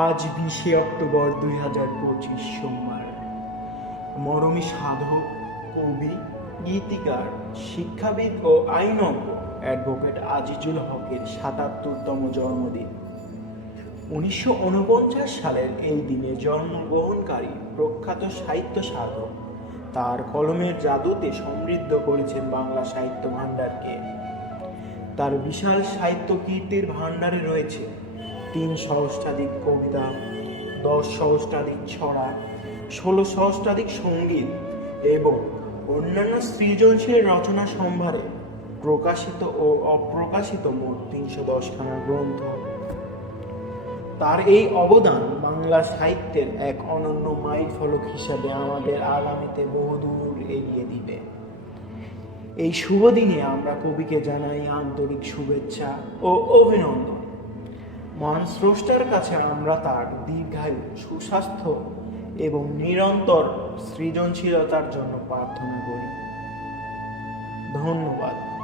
আজ বিশে অক্টোবর দুই হাজার পঁচিশ সোমবার। মরমী সাধক, কবি, গীতিকার, শিক্ষাবিদ ও আইনজ্ঞ অ্যাডভোকেট আজিজুল হকের সাতাত্তরতম জন্মদিন। উনিশশো উনপঞ্চাশ সালের এই দিনে জন্মগ্রহণকারী প্রখ্যাত সাহিত্য সাধক তার কলমের জাদুতে সমৃদ্ধ করেছেন বাংলা সাহিত্য ভাণ্ডারকে। তার বিশাল সাহিত্য কীর্তির ভাণ্ডারে রয়েছে তিন সহস্রাধিক কবিতা, দশ সহস্রাধিক ছড়া, ষোলো সহস্রাধিক সংগীত এবং অন্যান্য সৃজনশীল রচনা সম্ভারে প্রকাশিত ও অপ্রকাশিত মোট তিনশো দশখানা গ্রন্থ। তার এই অবদান বাংলা সাহিত্যের এক অনন্য মাইল ফলক হিসাবে আমাদের আগামীতে বহুদূর এগিয়ে দিবে। এই শুভ দিনে আমরা কবিকে জানাই আন্তরিক শুভেচ্ছা ও অভিনন্দন। মহান স্রষ্টার কাছে আমরা তার দীর্ঘায়ু সুস্বাস্থ্য এবং নিরন্তর সৃজনশীলতার জন্য প্রার্থনা করি। ধন্যবাদ।